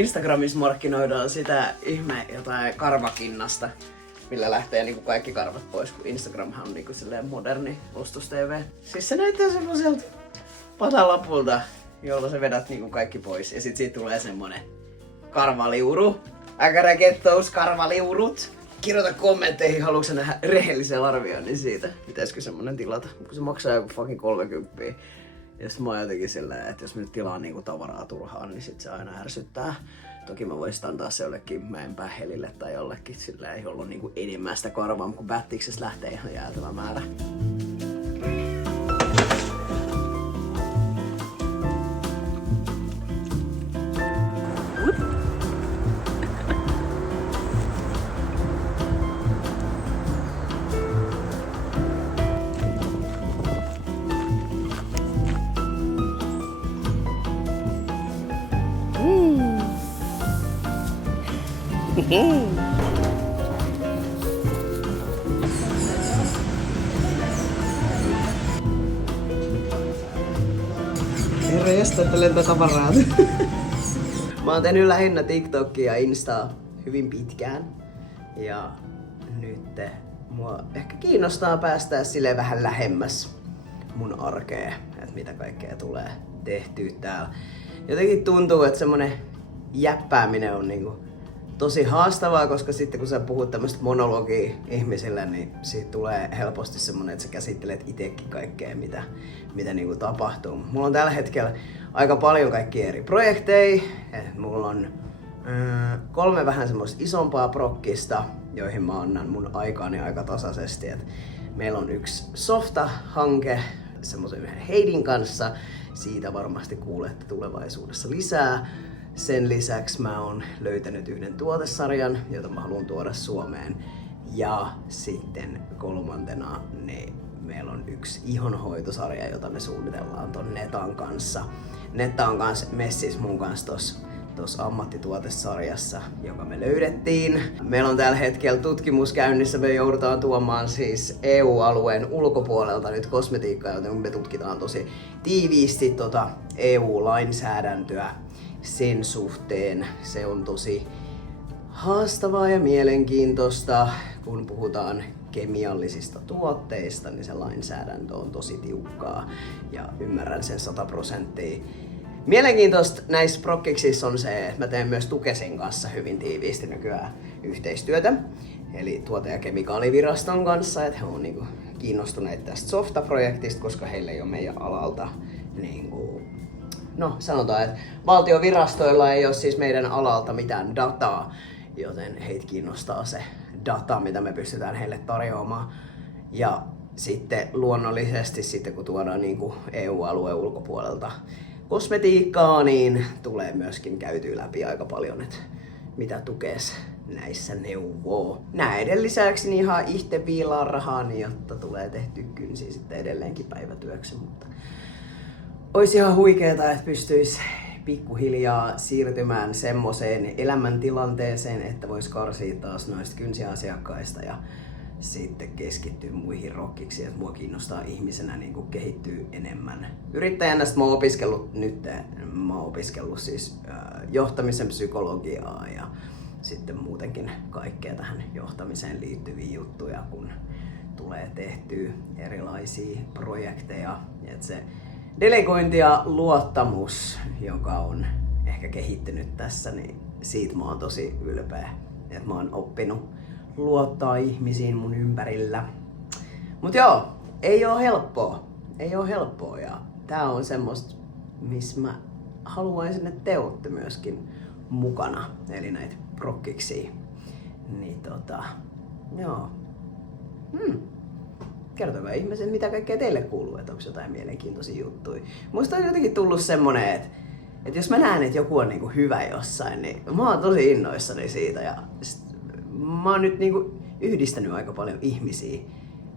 Instagramissa markkinoidaan sitä ihme jotain karvakinnasta, millä lähtee niinku kaikki karvat pois, kun Instagramhan on niinku silleen moderni lustus-tv. Siis se näyttää semmoiselta patalapulta, jolla sä vedät niinku kaikki pois ja sit siitä tulee semmonen karvaliuru. I gotta get those karvaliurut. Kirjoita kommentteihin, haluatko nähdä rehellisen arvioinnin siitä, pitäisikö semmonen tilata, kun se maksaa joku fucking 30. Ja sit mä oon jotenkin silleen, että jos mä nyt tilaan niinku tavaraa turhaan, niin sit se aina ärsyttää. Toki mä voisin antaa se jollekin Mäenpää Helille tai jollekin silleen, jolla on niinku enemmän sitä karvaa, kun Battiksesta lähtee ihan jäätävä määrä. Herra jästä, että lentää tavaraa. Mä oon tehnyt lähinnä TikTokia ja Instaa hyvin pitkään. Ja nyt mua ehkä kiinnostaa päästää silleen vähän lähemmäs mun arkea, että mitä kaikkea tulee tehtyä täällä. Jotenkin tuntuu, että semmonen jäppääminen on niinku tosi haastavaa, koska sitten kun sä puhut tämmöstä monologia ihmisille, niin siitä tulee helposti semmonen, että sä käsittelet itekin kaikkea, mitä niinku tapahtuu. Mulla on tällä hetkellä aika paljon kaikkia eri projekteja. Mulla on 3 vähän semmoista isompaa prokkista, joihin mä annan mun aikaani aika tasaisesti. Et meillä on yksi softa-hanke semmoisen yhden Heidin kanssa. Siitä varmasti kuulette tulevaisuudessa lisää. Sen lisäksi mä oon löytänyt yhden tuotesarjan, jota mä haluan tuoda Suomeen. Ja sitten 3. niin meillä on yksi ihonhoitosarja, jota me suunnitellaan ton Netan kanssa. Netta on kans messis mun kanssa tossa ammattituotesarjassa, joka me löydettiin. Meillä on tällä hetkellä tutkimus käynnissä, me joudutaan tuomaan siis EU-alueen ulkopuolelta nyt kosmetiikkaa, joten me tutkitaan tosi tiiviisti EU-lainsäädäntöä sen suhteen. Se on tosi haastavaa ja mielenkiintoista, kun puhutaan kemiallisista tuotteista, niin se lainsäädäntö on tosi tiukkaa ja ymmärrän sen 100%. Mielenkiintoista näissä prokkiksissa on se, että mä teen myös Tukesin kanssa hyvin tiiviisti nykyään yhteistyötä, eli tuote- ja kemikaaliviraston kanssa, että he on niinku kiinnostuneet tästä softa-projektista, koska heillä ei ole meidän alalta niinku, no sanotaan, että valtiovirastoilla ei ole siis meidän alalta mitään dataa, joten heitä kiinnostaa se data, mitä me pystytään heille tarjoamaan. Ja sitten luonnollisesti sitten kun tuodaan niinku EU-alueen ulkopuolelta kosmetiikkaa, niin tulee myöskin käytyä läpi aika paljon, että mitä Tukes näissä neuvoo. Näiden lisäksi niin ihan itse viilaa rahaa, niin jotta tulee tehty kynsiä sitten edelleenkin päivätyöksi, mutta olisi ihan huikeeta, että pystyisi pikkuhiljaa siirtymään semmoseen elämäntilanteeseen, että voisi karsia taas noista kynsiasiakkaista ja sitten keskittyy muihin rokkiksi, että mua kiinnostaa ihmisenä niin kuin kehittyy enemmän. Yrittäjänä mä oon opiskellut siis johtamisen psykologiaa ja sitten muutenkin kaikkea tähän johtamiseen liittyviä juttuja, kun tulee tehtyä erilaisia projekteja. Et se delegointi ja luottamus, joka on ehkä kehittynyt tässä, niin siitä mä oon tosi ylpeä, että mä oon oppinut luottaa ihmisiin mun ympärillä. Mut joo, ei oo helppoa. Ei oo helppoa ja tää on semmoista, missä mä haluaisin, että te ootte myöskin mukana. Eli näitä prokkiksi. Niin joo. Kertokaa ihmiset, mitä kaikkea teille kuuluu, että onko jotain mielenkiintoisia juttuja. Musta on jotenkin tullut semmonen, että jos mä näen, että joku on niinku hyvä jossain, niin mä oon tosi innoissani siitä. Ja mä oon nyt niinku yhdistänyt aika paljon ihmisiä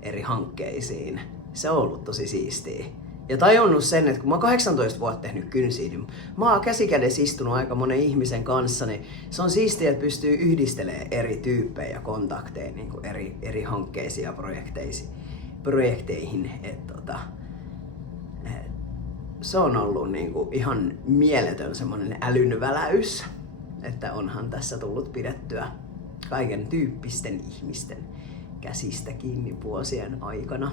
eri hankkeisiin. Se on ollut tosi siistiä. Ja tajunnut sen, että kun mä oon 18 vuotta tehnyt kynsiä, niin mä oon käsikädessä istunut aika monen ihmisen kanssa, niin se on siistiä, että pystyy yhdistelemään eri tyyppejä ja kontakteja niin kuin eri hankkeisiin ja projekteihin. Se on ollut niin kuin ihan mieletön semmoinen älynväläys. että onhan tässä tullut pidettyä kaiken tyyppisten ihmisten käsistä kiinni vuosien aikana.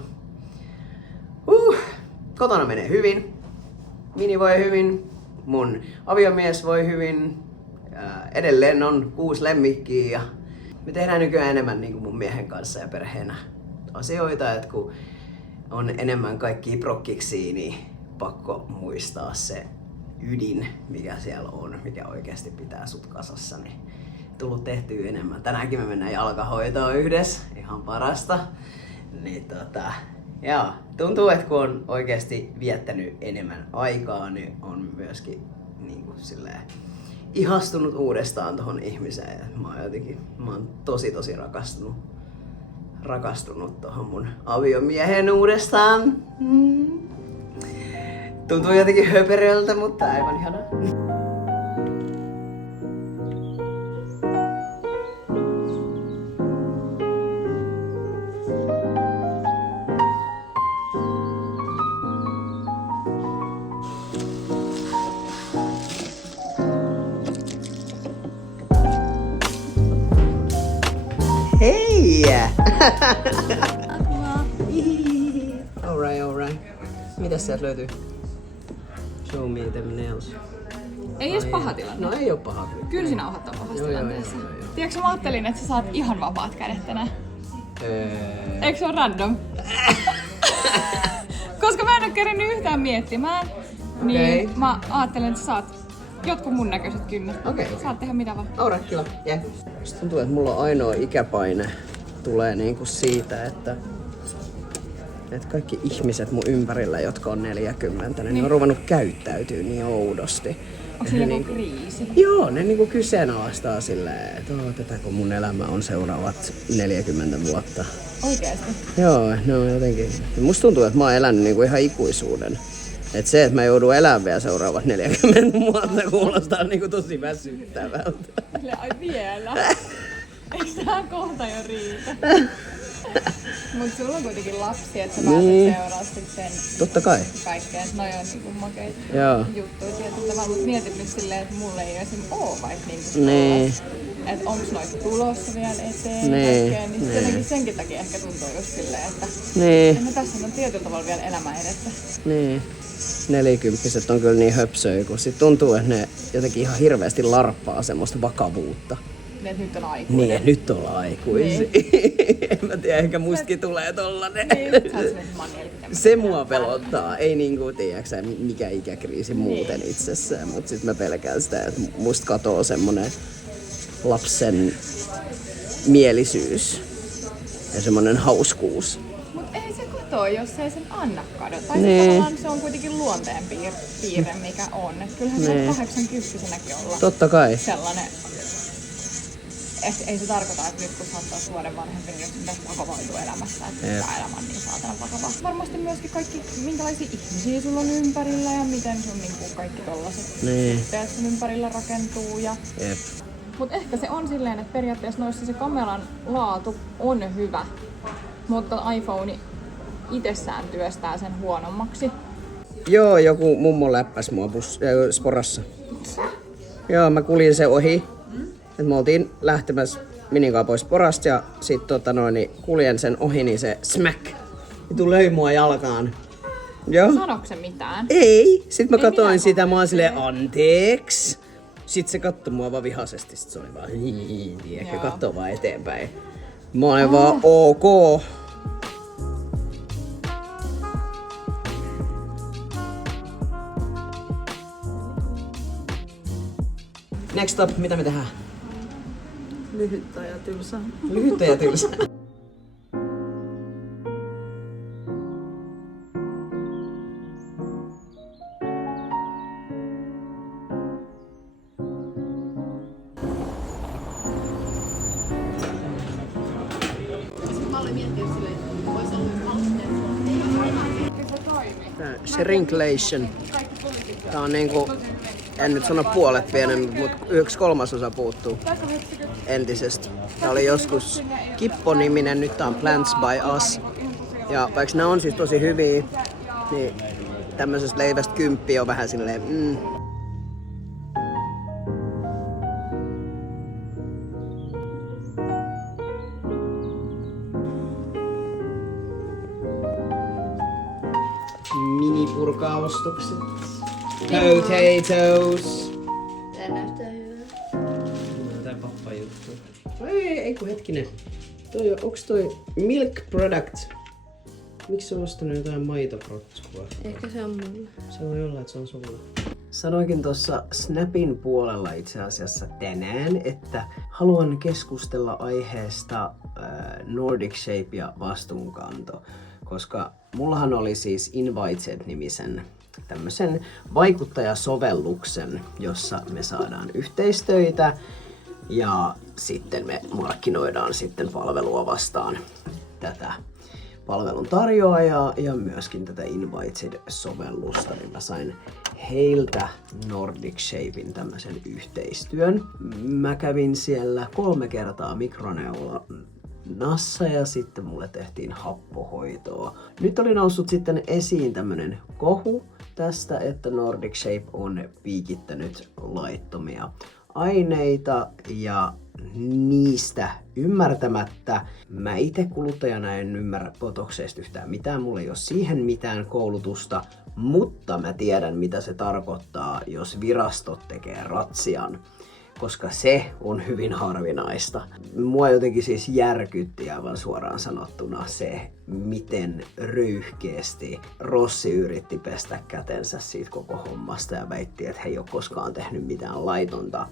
Kotona menee hyvin. Mini voi hyvin. Mun aviomies voi hyvin. Edelleen on 6 lemmikkiä ja me tehdään nykyään enemmän niin kuin mun miehen kanssa ja perheenä asioita, että kun on enemmän kaikkia prokkiksi, niin pakko muistaa se ydin, mikä siellä on, mikä oikeasti pitää sut kasassa, niin tullut tehtyä enemmän. Tänäänkin me mennään jalkahoitoon yhdessä, ihan parasta. Niin joo, tuntuu, että kun on oikeasti viettänyt enemmän aikaa, niin on myöskin niin kuin silleen ihastunut uudestaan tohon ihmiseen. Mä oon tosi rakastunut tohon mun aviomiehen uudestaan. Tuntuu jotenkin höperöltä, mutta aivan ihanaa. Hei! Alright. Mitäs sieltä löytyy? Show me them nails. Ei edes paha tilanne. No ei oo paha. Kyllä sinä ohat on pahassa tilanteessa. Joo. Tiedätkö, mä ajattelin, että sä saat ihan vapaat kädet tänään. Eikö se ole random? Koska mä en oo kerennyt yhtään miettimään, niin mä ajattelin, että sä saat jotkut mun näköiset kynnet. Saat tehdä mitä vaan. Alright, kiva. Yeah. Musta tuntuu, että mulla ainoa ikäpaine tulee niinku siitä, että kaikki ihmiset mun ympärillä, jotka on 40, niin on ruvennut käyttäytyy niin oudosti. Onko se joku kriisi? Joo, ne niinku kyseenalaistaa silleen, että tätäkö mun elämä on seuraavat 40 vuotta. Oikeesti? Joo, no jotenkin. Musta tuntuu, että mä oon elänyt niinku ihan ikuisuuden. Et se, että mä joudun elämään vielä seuraavat 40 vuotta, kuulostaa niinku tosi väsyttävältä. Ai vielä? Eikö tää kohta jo riitä? Mut sulla on kuitenkin lapsi, että sä pääset seuraamaan sen totta kai kaikkeen. Noi on niinku makeita juttuja tietyllä tavalla. Mut mietin nyt silleen, että mulla ei esim. Oo vaikka niinku että onks noita tulossa vielä eteen kaikkeen. Niin jotenkin senkin takia ehkä tuntuu just silleen, että tässä on tietyllä tavalla vielä elämä edessä. Niin. 40-vuotiaat on kyllä niin höpsöjä, kun sit tuntuu, että ne jotenkin ihan hirveästi larppaa semmoista vakavuutta. Niin, että nyt on aikuinen. Niin, että nyt ollaan aikuisia. En mä tiedä, ehkä mustakin tulee tollanen. Se mua pelottaa. Ei niinku, tiedäksä, mikä ikäkriisi muuten itsessään. Mut sit mä pelkään sitä, että musta katoo semmonen lapsen mielisyys ja semmonen hauskuus. Mut ei se katoo, jos ei sen anna kadota. Tai tavallaan se on kuitenkin luonteen piirre, mikä on. Et kyllähän se 80-vuotiaanakin olla totta kai sellainen. Ei se tarkoita, että nyt kun sä oot taas vuoden vanhempi, niin sun pitäisi vakavoitua elämässä. Että tämä elämä on niin saatana vakavaa. Varmasti myöskin kaikki, minkälaisia ihmisiä sulla on ympärillä ja miten sun niin kaikki tollaset suhteet sun ympärillä rakentuu. Mut ehkä se on silleen, että periaatteessa noissa se kameran laatu on hyvä, mutta iPhone itsessään työstää sen huonommaksi. Joo, joku mummo läppäs mua sporassa. Joo, mä kuljin se ohi. Et me oltiin lähtemässä Minikaa pois porasta ja sit kuljen sen ohi, niin se smack. Ja löi mua jalkaan. Joo. Sanoiko se mitään? Ei. Sit mä katsoin sitä, mä oon silleen anteeks. Sit se katsoi mua vaan vihaisesti. Sit se oli vaan ehkä katsoo vaan eteenpäin. Mä olin vaan ok. Next up, mitä me tehdään? Lyhyttä ja tylsää. Lyhyttä ja tylsää. Shrinklation. Tää on niinku, en nyt sano puolet pienempi, mutta 1/3 puuttuu entisestä. Tää oli joskus Kippo-niminen, nyt tää on Plants by Us. Ja vaikka nämä on siis tosi hyviä, niin tämmöisestä leivästä 10 on vähän silleen purkaostokset. Potatoes. Tää näyttää hyvältä. Tää pappa juttu. Ei kun hetkinen. Onks toi Milk Product? Miksi sä on ostanut jotain maitoprotskua? Ehkä se on mulle. Se voi olla, että se on sulla. Sanoinkin tuossa Snapin puolella itse asiassa tänään, että haluan keskustella aiheesta Nordic Shape ja vastuunkanto. Koska mullahan oli siis Invited-nimisen tämmösen vaikuttajasovelluksen, jossa me saadaan yhteistöitä ja sitten me markkinoidaan sitten palvelua vastaan tätä palvelun tarjoajaa ja myöskin tätä Invited-sovellusta, niin mä sain heiltä Nordic Shapein tämmöisen yhteistyön. Mä kävin siellä 3 kertaa mikroneulassa ja sitten mulle tehtiin happohoitoa. Nyt oli noussut sitten esiin tämmönen kohu tästä, että Nordic Shape on piikittänyt laittomia aineita ja niistä ymmärtämättä. Mä itse kuluttajana en ymmärrä botokseista yhtään mitään, mulla ei ole siihen mitään koulutusta, mutta mä tiedän mitä se tarkoittaa, jos virastot tekee ratsian, koska se on hyvin harvinaista. Mua jotenkin siis järkytti aivan suoraan sanottuna se, miten röyhkeästi Rossi yritti pestä kätensä siitä koko hommasta ja väitti, että he ei ole koskaan tehnyt mitään laitonta.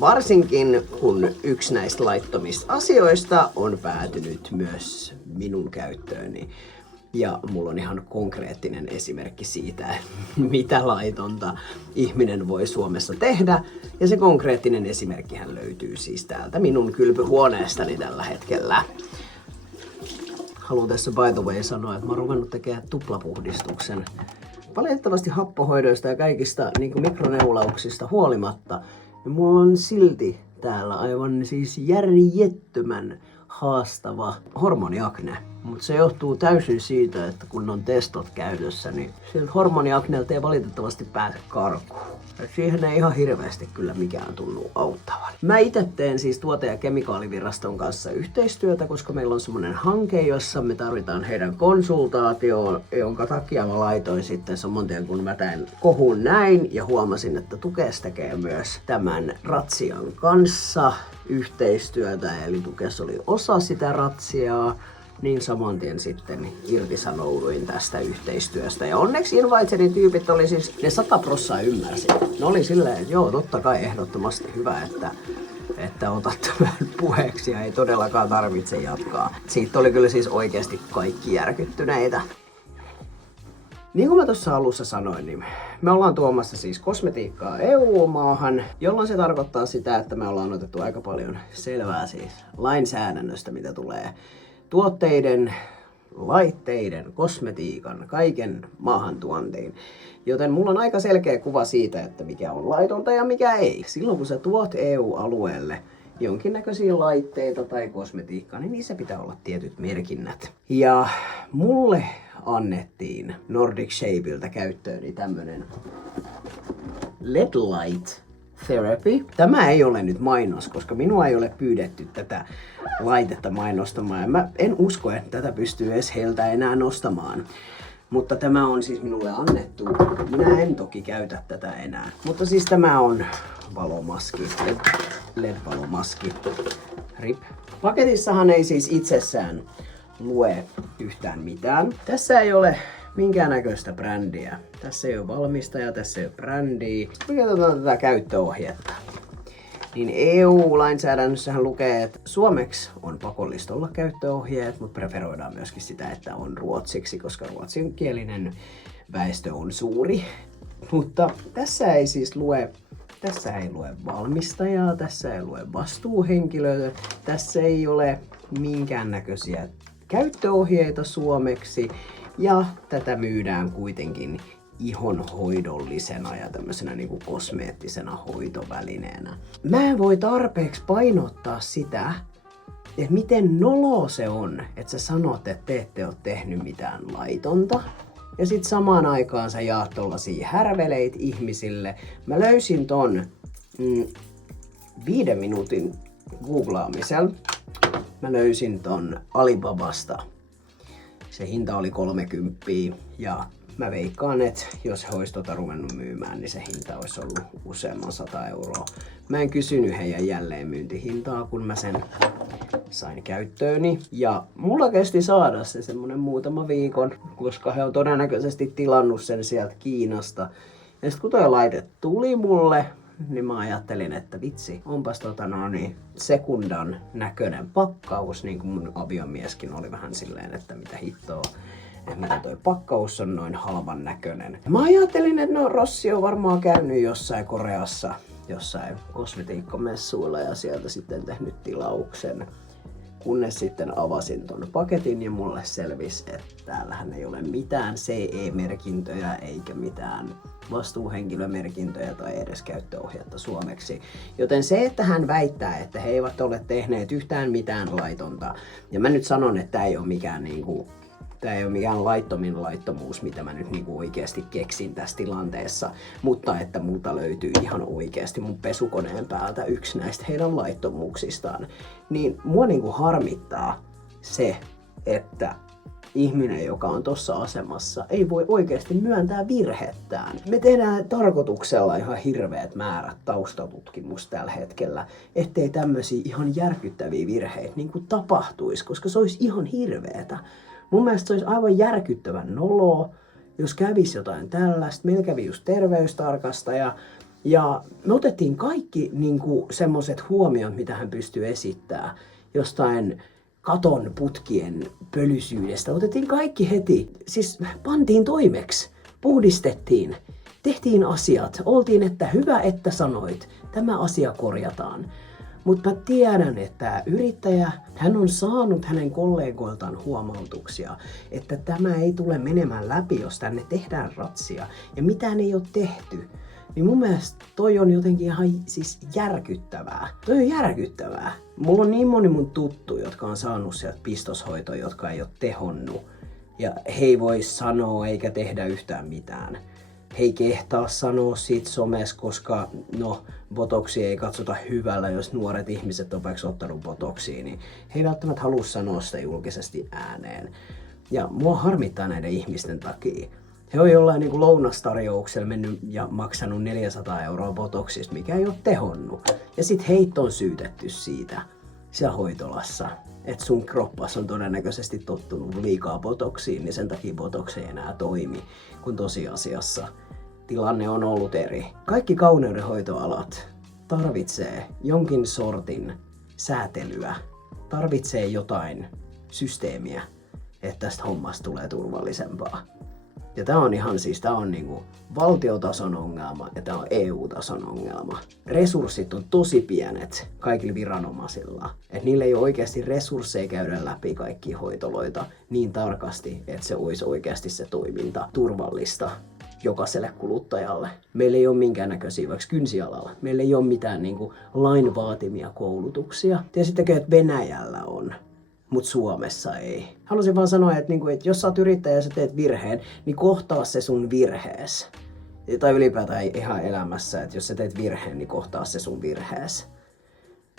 Varsinkin kun yksi näistä laittomista asioista on päätynyt myös minun käyttööni. Ja mulla on ihan konkreettinen esimerkki siitä, mitä laitonta ihminen voi Suomessa tehdä. Ja se konkreettinen esimerkkihän löytyy siis täältä minun kylpyhuoneestani tällä hetkellä. Haluan tässä by the way sanoa, että mä oon ruvennut tekemään tuplapuhdistuksen. Valitettavasti happohoidoista ja kaikista niin mikroneulauksista huolimatta, niin mulla on silti täällä aivan siis järjettömän haastava hormoniakne. Mutta se johtuu täysin siitä, että kun on testot käytössä, niin sieltä hormoniakneelta ei valitettavasti pääse karkuun. Ja siihen ei ihan hirveästi kyllä mikään tunnu auttavan. Mä itse teen siis tuote- ja kemikaaliviraston kanssa yhteistyötä, koska meillä on semmonen hanke, jossa me tarvitaan heidän konsultaatioon, jonka takia mä laitoin sitten saman tien kun mä tein kohun näin ja huomasin, että Tukes tekee myös tämän ratsian kanssa yhteistyötä, eli Tukes oli osa sitä ratsiaa. Niin saman tien sitten irtisanouduin tästä yhteistyöstä. Ja onneksi Invitedin tyypit oli siis, ne 100% ymmärsi. Ne oli silleen, että joo, totta kai ehdottomasti hyvä, että otat tämän puheeksi ja ei todellakaan tarvitse jatkaa. Siitä oli kyllä siis oikeasti kaikki järkyttyneitä. Niin kuin mä tuossa alussa sanoin, niin me ollaan tuomassa siis kosmetiikkaa EU-maahan, jolloin se tarkoittaa sitä, että me ollaan otettu aika paljon selvää siis lainsäädännöstä, mitä tulee tuotteiden, laitteiden, kosmetiikan, kaiken maahantuontiin. Joten mulla on aika selkeä kuva siitä, että mikä on laitonta ja mikä ei. Silloin kun sä tuot EU-alueelle jonkinnäköisiä laitteita tai kosmetiikkaa, niin niissä pitää olla tietyt merkinnät. Ja mulle annettiin Nordic Shapeiltä käyttööni tämmönen LED Light Therapy. Tämä ei ole nyt mainos, koska minua ei ole pyydetty tätä laitetta mainostamaan. Ja mä en usko, että tätä pystyy edes heiltä enää nostamaan. Mutta tämä on siis minulle annettu. Minä en toki käytä tätä enää. Mutta siis tämä on valomaski. LED-valomaski. RIP. Paketissahan ei siis itsessään lue yhtään mitään. Tässä ei ole minkäännäköistä brändiä. Tässä ei ole valmistaja, tässä ei ole brändiä. Me katsotaan tätä käyttöohjetta. Niin EU-lainsäädännössähän lukee, että suomeksi on pakollista olla käyttöohjeet, mutta preferoidaan myöskin sitä, että on ruotsiksi, koska ruotsinkielinen väestö on suuri. Mutta tässä ei siis lue, tässä ei lue valmistajaa, tässä ei lue vastuuhenkilöä, tässä ei ole minkäännäköisiä käyttöohjeita suomeksi. Ja tätä myydään kuitenkin ihonhoidollisena ja tämmöisenä niinku kosmeettisena hoitovälineenä. Mä en voi tarpeeksi painottaa sitä, että miten noloa se on, että sä sanot, että te ette ole tehnyt mitään laitonta. Ja sit samaan aikaan sä jaat tollasia härveleitä ihmisille. Mä löysin ton 5 minuutin googlaamisella. Mä löysin ton Alibabasta. Se hinta oli 30 ja mä veikkaan, että jos he olisi ruvennut myymään, niin se hinta olisi ollut useamman 100 euroa. Mä en kysynyt heidän jälleenmyyntihintaa, kun mä sen sain käyttööni. Ja mulla kesti saada se semmonen muutama viikon, koska he on todennäköisesti tilannut sen sieltä Kiinasta. Ja sit kun toi laite tuli mulle, niin mä ajattelin, että vitsi, onpas sekundan näköinen pakkaus, niin kuin mun aviomieskin oli vähän silleen, että mitä hittoa, että mitä toi pakkaus on noin halvan näköinen. Mä ajattelin, että no Rossi on varmaan käynyt jossain Koreassa, jossain kosmetiikkamessuilla ja sieltä sitten tehnyt tilauksen. Kunnes sitten avasin ton paketin ja mulle selvisi, että täällähän ei ole mitään CE-merkintöjä eikä mitään vastuuhenkilömerkintöjä tai edes käyttöohjetta suomeksi. Joten se, että hän väittää, että he eivät ole tehneet yhtään mitään laitonta, ja mä nyt sanon, että tää ei ole mikään laittomin laittomuus, mitä mä nyt oikeasti keksin tässä tilanteessa, mutta että multa löytyy ihan oikeasti mun pesukoneen päältä yksi näistä heidän laittomuuksistaan, niin mua harmittaa se, että ihminen, joka on tossa asemassa, ei voi oikeasti myöntää virhettään. Me tehdään tarkoituksella ihan hirveät määrät taustatutkimusta tällä hetkellä, ettei tämmöisiä ihan järkyttäviä virheitä tapahtuisi, koska se olisi ihan hirveetä. Mun mielestä se olisi aivan järkyttävän noloa, jos kävisi jotain tällaista. Meillä kävi just terveystarkastaja ja me otettiin kaikki semmoiset huomiot, mitä hän pystyy esittämään jostain katon putkien pölysyydestä. Otettiin kaikki heti, siis pantiin toimeksi, puhdistettiin, tehtiin asiat, oltiin, että hyvä, että sanoit, tämä asia korjataan. Mutta mä tiedän, että yrittäjä, hän on saanut hänen kollegoiltaan huomautuksia, että tämä ei tule menemään läpi, jos tänne tehdään ratsia ja mitään ei ole tehty. Niin mun mielestä toi on jotenkin ihan siis järkyttävää. Toi on järkyttävää. Mulla on niin moni mun tuttu, jotka on saanut sieltä pistoshoitoa, jotka ei ole tehonnut. Ja he ei voi sanoa eikä tehdä yhtään mitään. He ei kehtaa sanoa siitä somessa, koska botoksia ei katsota hyvällä, jos nuoret ihmiset on vaikka ottanut botoksia, niin he ei välttämättä halua sanoa sitä julkisesti ääneen. Ja mua harmittaa näiden ihmisten takia. He on jollain lounastarjouksella mennyt ja maksanut 400 euroa botoksista, mikä ei ole tehonnut. Ja sit heitä on syytetty siitä siellä hoitolassa, että sun kroppas on todennäköisesti tottunut liikaa botoksiin, niin sen takia botoks ei enää toimi, kun tosiasiassa tilanne on ollut eri. Kaikki kauneudenhoitoalat tarvitsee jonkin sortin säätelyä, tarvitsee jotain systeemiä, että tästä hommasta tulee turvallisempaa. Ja tää on ihan siis, tää on valtiotason ongelma ja tää on EU-tason ongelma. Resurssit on tosi pienet kaikilla viranomaisilla. Et niillä ei ole oikeasti resursseja käydä läpi kaikkia hoitoloita niin tarkasti, että se olisi oikeasti se toiminta turvallista jokaiselle kuluttajalle. Meillä ei ole minkäännäköisiä, vaikka kynsialalla, meillä ei ole mitään lain vaatimia koulutuksia. Tiesittekö, että Venäjällä on, mutta Suomessa ei. Haluaisin vaan sanoa, että jos sä oot yrittäjä ja sä teet virheen, niin kohtaa se sun virhees. Tai ylipäätään ihan elämässä, että jos sä teet virheen, niin kohtaa se sun virhees.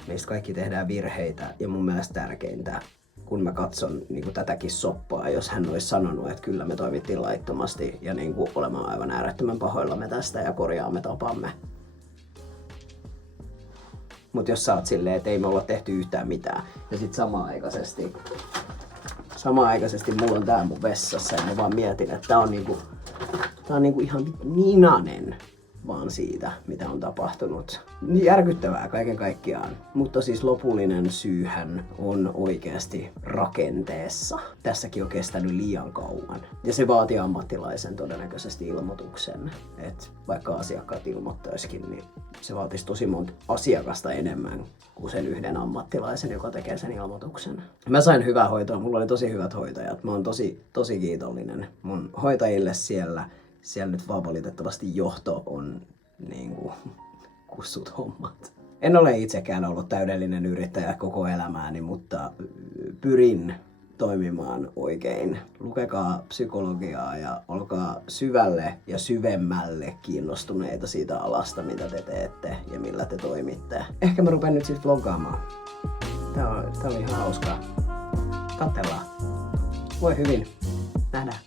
Meistä kaikki tehdään virheitä ja mun mielestä tärkeintä, kun mä katson tätäkin soppaa, jos hän olisi sanonut, että kyllä me toimittiin laittomasti ja olemme aivan äärettömän pahoillamme tästä ja korjaamme tapamme. Mutta jos sä oot silleen, että ei me olla tehty yhtään mitään ja sit samanaikaisesti mulla on tää mun vessassa ja mä vaan mietin, että tää on ihan ninanen vaan siitä, mitä on tapahtunut. Järkyttävää kaiken kaikkiaan. Mutta siis lopullinen syyhän on oikeasti rakenteessa. Tässäkin on kestänyt liian kauan. Ja se vaatii ammattilaisen todennäköisesti ilmoituksen. Et vaikka asiakkaat ilmoittaisikin, niin se vaatisi tosi monta asiakasta enemmän kuin sen yhden ammattilaisen, joka tekee sen ilmoituksen. Mä sain hyvää hoitoa, mulla oli tosi hyvät hoitajat. Mä oon tosi kiitollinen mun hoitajille siellä. Siellä nyt vaan valitettavasti johto on kussut hommat. En ole itsekään ollut täydellinen yrittäjä koko elämääni, mutta pyrin toimimaan oikein. Lukekaa psykologiaa ja olkaa syvälle ja syvemmälle kiinnostuneita siitä alasta, mitä te teette ja millä te toimitte. Ehkä mä rupean nyt siis vloggaamaan. Tää oli ihan hauskaa. Katsellaan. Voi hyvin. Nähdään.